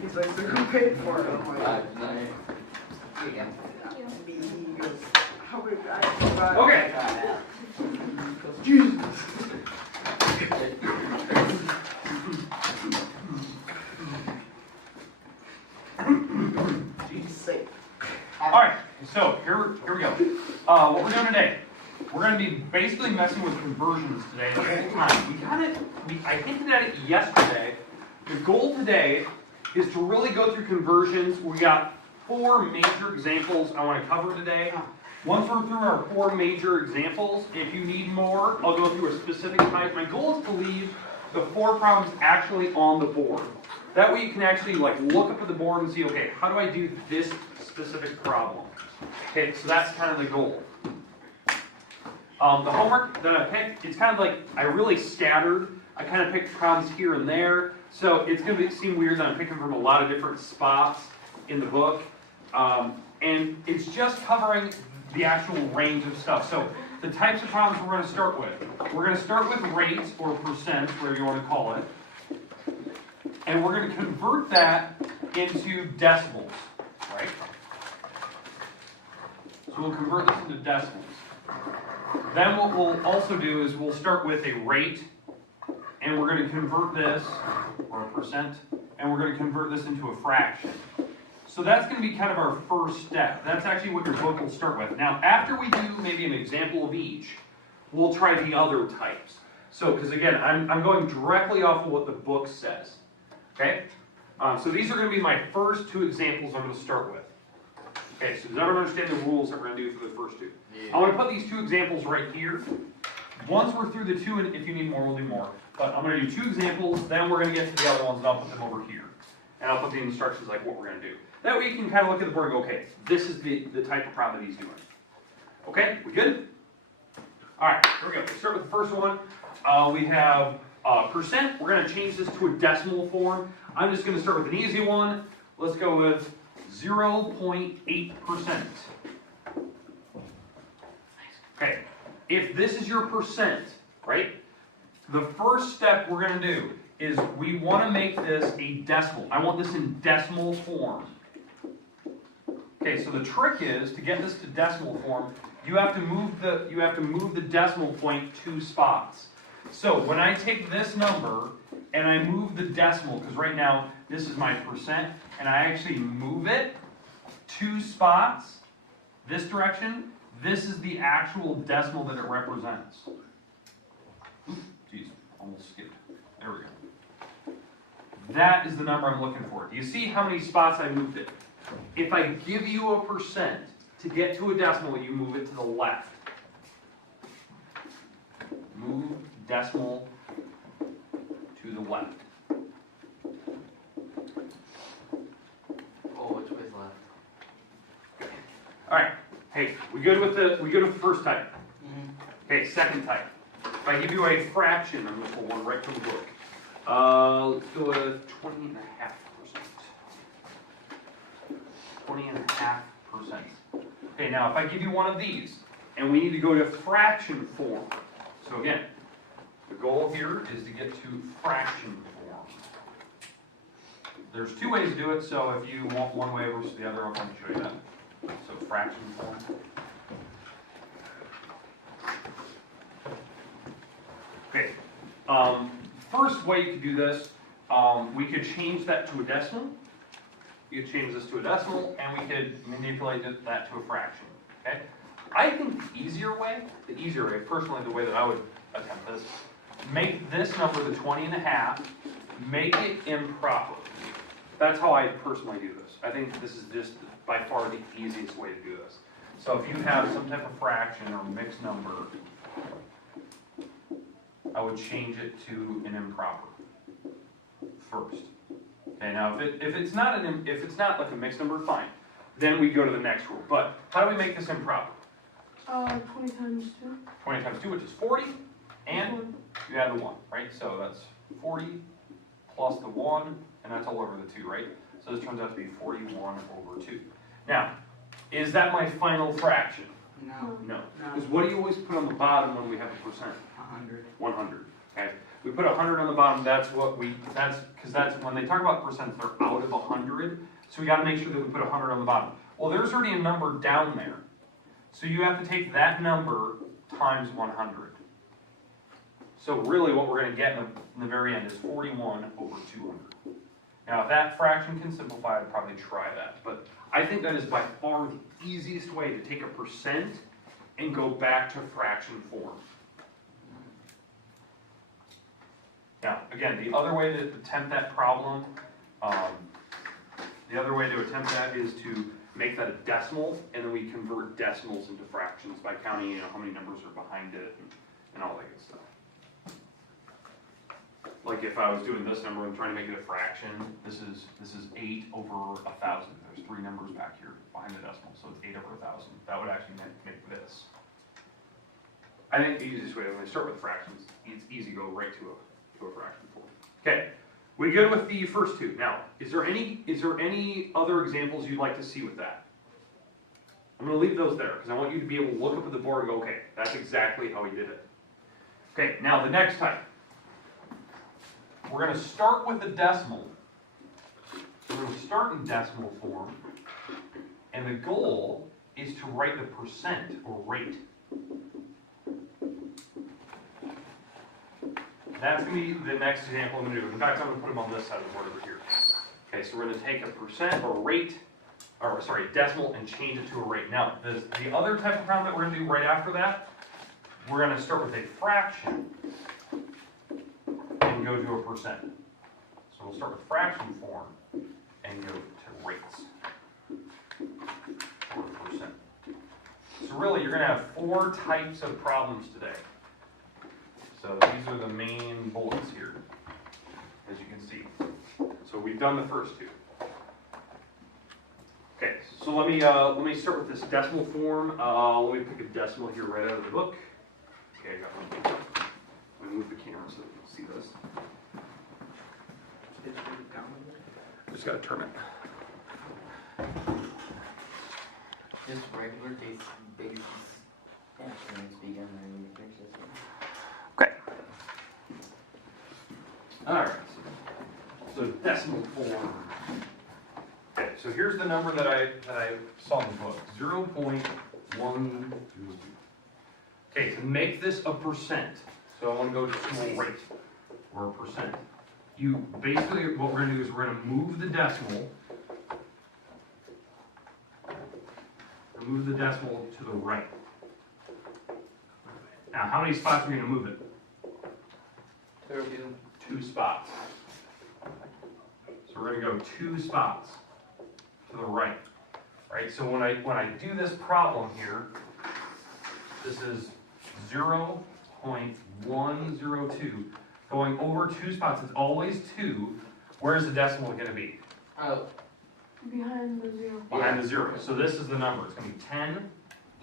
He's like, so who paid for it? I'm like, 5-9. me. He goes, how would I? Okay. Jesus. Jesus sake. All right. So here we go. What we're doing today, we're going to be basically messing with conversions today the whole time. I hinted at it yesterday. The goal today is to really go through conversions. We got 4 major examples I want to cover today. Once we're through our 4 major examples, if you need more, I'll go through a specific type. My goal is to leave the 4 problems actually on the board. That way you can actually like look up at the board and see, okay, how do I do this specific problem? Okay, so that's kind of the goal. The homework that I picked, it's kind of like I really scattered. I kind of picked problems here and there. So it's going to seem weird that I'm picking from a lot of different spots in the book. And it's just covering the actual range of stuff. So the types of problems we're going to start with. We're going to start with rates or percents, whatever you want to call it. And we're going to convert that into decimals, right? So we'll convert this into decimals. Then what we'll also do is we'll start with a rate, and we're going to convert this, or a percent, and we're going to convert this into a fraction. So that's going to be kind of our first step. That's actually what your book will start with. Now, after we do maybe an example of each, we'll try the other types. So, because again, I'm going directly off of what the book says. Okay? So these are going to be my first 2 examples I'm going to start with. Okay, so does everyone understand the rules that we're going to do for the first 2? Yeah. I want to put these 2 examples right here. Once we're through the 2, and if you need more, we'll do more. But I'm going to do 2 examples, then we're going to get to the other ones, and I'll put them over here. And I'll put the instructions like what we're going to do. That way you can kind of look at the board and go, okay, this is the type of problem that he's doing. Okay, we good? All right, here we go. We'll start with the first one. We have percent. We're going to change this to a decimal form. I'm just going to start with an easy one. Let's go with 0.8%. Okay, if this is your percent, right, the first step we're going to do is we want to make this a decimal. I want this in decimal form. Okay, so the trick is to get this to decimal form, you have to move the decimal point 2 spots. So when I take this number and I move the decimal, because right now this is my percent, and I actually move it 2 spots this direction, this is the actual decimal that it represents. Oops, geez, almost skipped. There we go. That is the number I'm looking for. Do you see how many spots I moved it? If I give you a percent, to get to a decimal, you move it to the left. Move decimal to the left. Oh, which way's left? All right. Hey, we good with the first type? Mm-hmm. Okay, second type. If I give you a fraction, I'm going to pull one right from the book. Let's go with 20.5%. 20.5%. Okay, now if I give you one of these, and we need to go to fraction form. So again, the goal here is to get to fraction form. There's 2 ways to do it, so if you want one way versus the other, I'm going to show you that. So fraction form. Okay, first way you could do this, we could change that to a decimal. You could change this to a decimal, and we could manipulate that to a fraction. Okay? I think the easier way, personally the way that I would attempt this, make this number the 20.5, make it improper. That's how I personally do this. I think this is just by far the easiest way to do this. So if you have some type of fraction or mixed number, I would change it to an improper first. Okay, now if it's not like a mixed number, fine. Then we go to the next rule. But how do we make this improper? 20 times 2. 20 times 2, which is 40, and you add the 1, right? So that's 40 plus the 1, and that's all over the 2, right? So this turns out to be 41 over 2. Now, is that my final fraction? No. No. Because what do you always put on the bottom when we have a percent? 100. 100. Okay. we put 100 on the bottom, that's because that's, when they talk about percents, they're out of 100, so we gotta make sure that we put 100 on the bottom. Well, there's already a number down there, so you have to take that number times 100. So really what we're gonna get in the very end is 41 over 200. Now, if that fraction can simplify, I'd probably try that, but I think that is by far the easiest way to take a percent and go back to fraction form. Now, again, the other way to attempt that problem, is to make that a decimal, and then we convert decimals into fractions by counting, how many numbers are behind it and all that good stuff. Like if I was doing this number and trying to make it a fraction, this is 8 over 1,000. There's 3 numbers back here behind the decimal, so it's 8 over 1,000. That would actually make this. I think the easiest way, when we start with fractions, it's easy to go right to a fraction form. Okay, we good with the first two. Now, is there any other examples you'd like to see with that? I'm going to leave those there because I want you to be able to look up at the board and go, okay, that's exactly how we did it. Okay, now the next type. We're going to start with the decimal. We're going to start in decimal form, and the goal is to write the percent or rate. That's going to be the next example I'm going to do. In fact, I'm going to put them on this side of the board over here. Okay, so we're going to take a percent or rate, or sorry, decimal, and change it to a rate. Now, the other type of problem that we're going to do right after that, we're going to start with a fraction and go to a percent. So we'll start with fraction form and go to rates or percent. So really, you're going to have 4 types of problems today. So these are the main bullets here, as you can see. So we've done the first 2. Okay, so let me start with this decimal form. Let me pick a decimal here right out of the book. Okay, I got one. Let me move the camera so you can see this. I just gotta turn it. Just regular basis instruments begin when you finish this one. Okay. Alright, so decimal form. Okay, so here's the number that I saw in the book, 0.122. Okay, to make this a percent, so I want to go to a rate, or a percent. You, basically, what we're going to do is we're going to move the decimal, to the right. Now, how many spots are we going to move it? 2 spots. So we're going to go 2 spots to the right. Right? So when I do this problem here, this is 0.102. Going over 2 spots, it's always 2. Where is the decimal going to be? Oh, Behind the 0. Behind the 0. So this is the number. It's going to be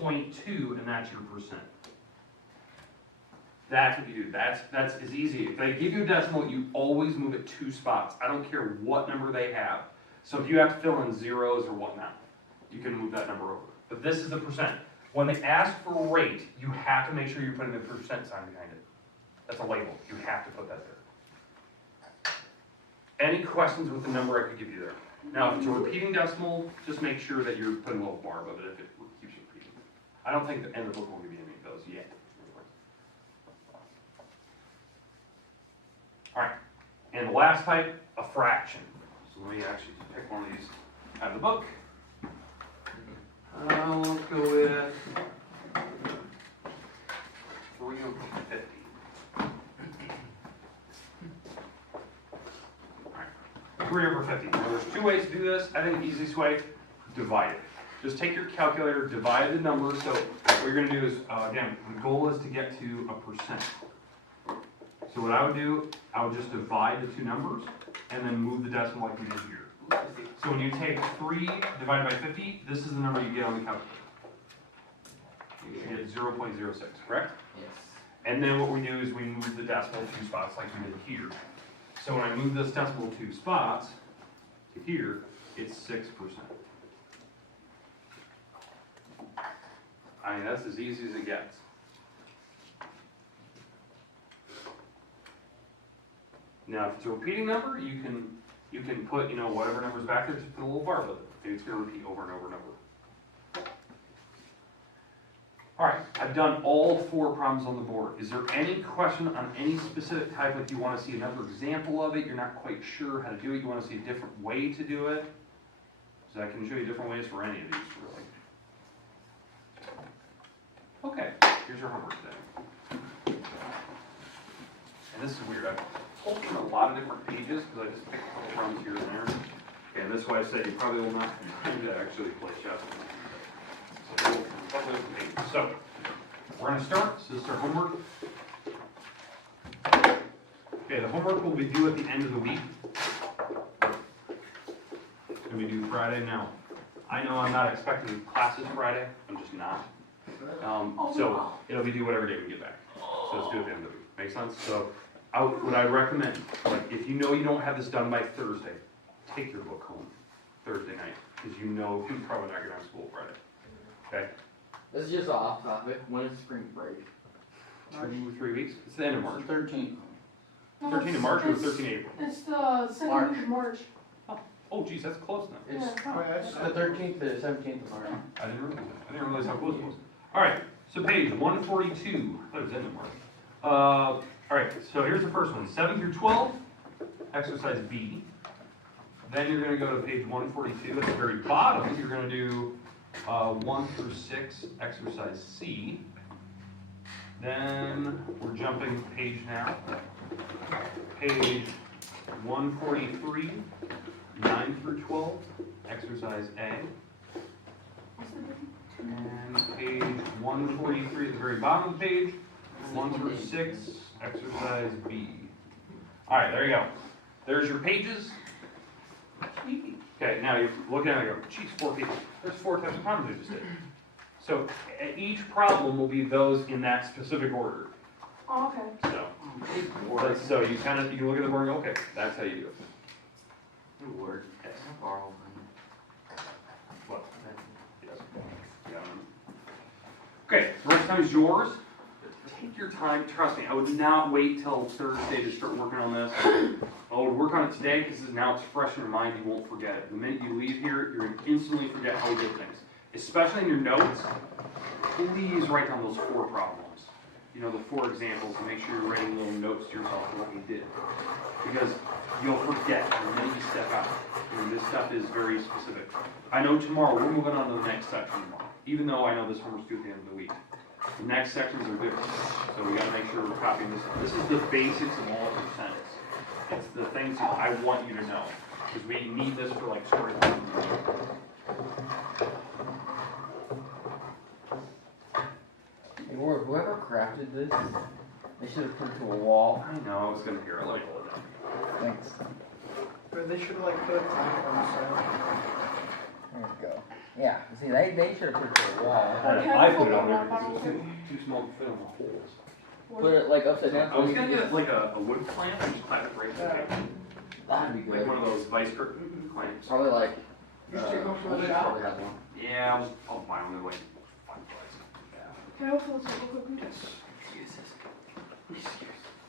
10.2, and that's your percent. That's what you do. That's as easy. If they give you a decimal, you always move it 2 spots. I don't care what number they have. So if you have to fill in zeros or whatnot, you can move that number over. But this is the percent. When they ask for a rate, you have to make sure you're putting the percent sign behind it. That's a label. You have to put that there. Any questions with the number I could give you there? Now, if it's a repeating decimal, just make sure that you're putting a little bar above it if it keeps repeating. I don't think the end of the book will give you any of those yet. All right, and the last type, a fraction. So let me actually pick one of these out of the book. Let's go with 3 over 50. All right, 3 over 50. Now there's 2 ways to do this. I think the easiest way, divide it. Just take your calculator, divide the number. So what you're going to do is, again, the goal is to get to a percent. So what I would do, I would just divide the 2 numbers and then move the decimal like we did here. So when you take 3 divided by 50, this is the number you get on the calculator. You get 0.06, correct? yes. And then what we do is we move the decimal 2 spots like we did here. So when I move this decimal 2 spots to here, it's 6%. I mean, that's as easy as it gets. Now, if it's a repeating number, you can put, whatever number's back there, just put a little bar with it. Maybe it's gonna repeat over and over and over. All right, I've done all 4 problems on the board. Is there any question on any specific type? Like you wanna see another example of it, you're not quite sure how to do it, you wanna see a different way to do it? So I can show you different ways for any of these, really. Okay, here's your homework today. And this is weird, I've pulled from a lot of different pages, because I just picked a couple problems here and there. Okay, and this is why I said you probably will not have time to actually play chess. So, we're gonna start, so this is our homework. Okay, the homework will be due at the end of the week. It's gonna be due Friday now. I know I'm not expecting classes Friday, I'm just not. So, it'll be due whatever day we get back. So it's due at the end of the week, make sense? So, what I recommend, like, if you don't have this done by Thursday, take your book home Thursday night, because you're probably not gonna have school Friday. Okay? This is just off topic. When is spring break? 2, 3 weeks? It's the end of March. 13th. 13th of March or 13th of April? It's the second week of March. Oh, geez, that's close now. It's Yeah. the 13th to the 17th of March. I didn't realize how close it was. All right, so page 142. I thought it was end of March. All right, so here's the first one. 7 through 12, exercise B. Then you're going to go to page 142. At the very bottom, you're going to do 1 through 6, exercise C. Then we're jumping page now. Page 143, 9 through 12, exercise A. And page 143 at the very bottom of the page, 1 through 6, exercise B. All right, there you go. There's your pages. Okay, now you're looking at it and go, geez, 4 pages. There's 4 types of problems we just did. So each problem will be those in that specific order. Oh, okay. So you look at the board and go, okay, that's how you do it. Good word. Yes. Borrow money. What? Yes. Yeah. Okay, the rest of the time is yours. Take your time, trust me, I would not wait till Thursday to start working on this. I would work on it today because now it's fresh in your mind, you won't forget it. The minute you leave here, you're going to instantly forget how we did things. Especially in your notes, please write down those 4 problems. The 4 examples, and make sure you're writing little notes to yourself of what we did. Because you'll forget the minute you step out. This stuff is very specific. I know tomorrow, we're moving on to the next section tomorrow. Even though I know this homework's due at the end of the week. The next sections are different. So we gotta make sure we're copying this. This is the basics of all percents. It's the things that I want you to know. Because we need this for like storytelling. Whoever crafted this, they should have put it to a wall. I know, I was gonna hear it. Let me hold it down. Thanks. Or they should like put a timer on the side. There we go. Yeah, see, they should have put it to a wall. I put it on there because it was too small to fit on the holes. Put it like upside down. I was gonna get like a wood clamp and just clamp it right to the table. That'd be Like good. one of those vice grip clamps. Probably like. You should go for the Luke shop. probably has one. Yeah, I'll buy one. They're like $5. Can I open this real quick?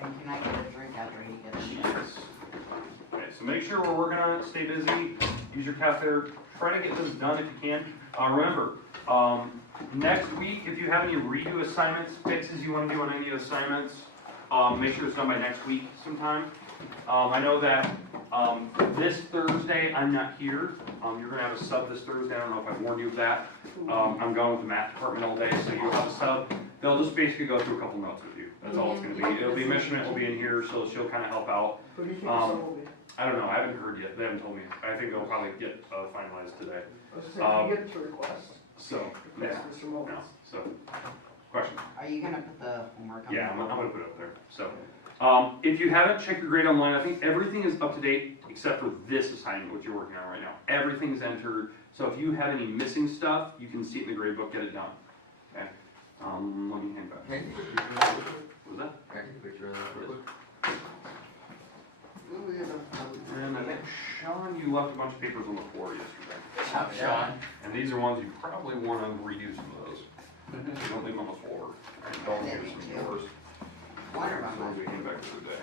And can I get a drink after he gets it? Yes. Okay, so make sure we're working on it, stay busy, use your calculator, try to get this done if you can. Remember, next week, if you have any redo assignments, fixes you want to do on any assignments, make sure it's done by next week sometime. I know that this Thursday, I'm not here. You're going to have a sub this Thursday. I don't know if I warned you of that. I'm going with the math department all day, so you'll have a sub. They'll just basically go through a couple notes with you. That's all it's going to be. It'll be Mission will be in here, so she'll kind of help out. Who do you think the sub will be? I don't know. I haven't heard yet. They haven't told me. I think they'll probably get finalized today. I was saying, you get it to request. So, yeah. Request Mr. Mullins. No. So, question? Are you gonna put the homework on? Yeah, I'm going to put it up there. So, if you haven't checked your grade online, I think everything is up to date except for this assignment, which you're working on right now. Everything's entered. So if you have any missing stuff, you can see it in the grade book, get it done. Okay? Let me hand back. Can I take a picture of that? What was that? Can I take a picture of that real quick? And I think, Sean, you left a bunch of papers on the floor yesterday. Top shot. And these are ones you probably want to redo some of those. So don't leave them on the floor. And don't use some of yours. Water So on we came back the other day.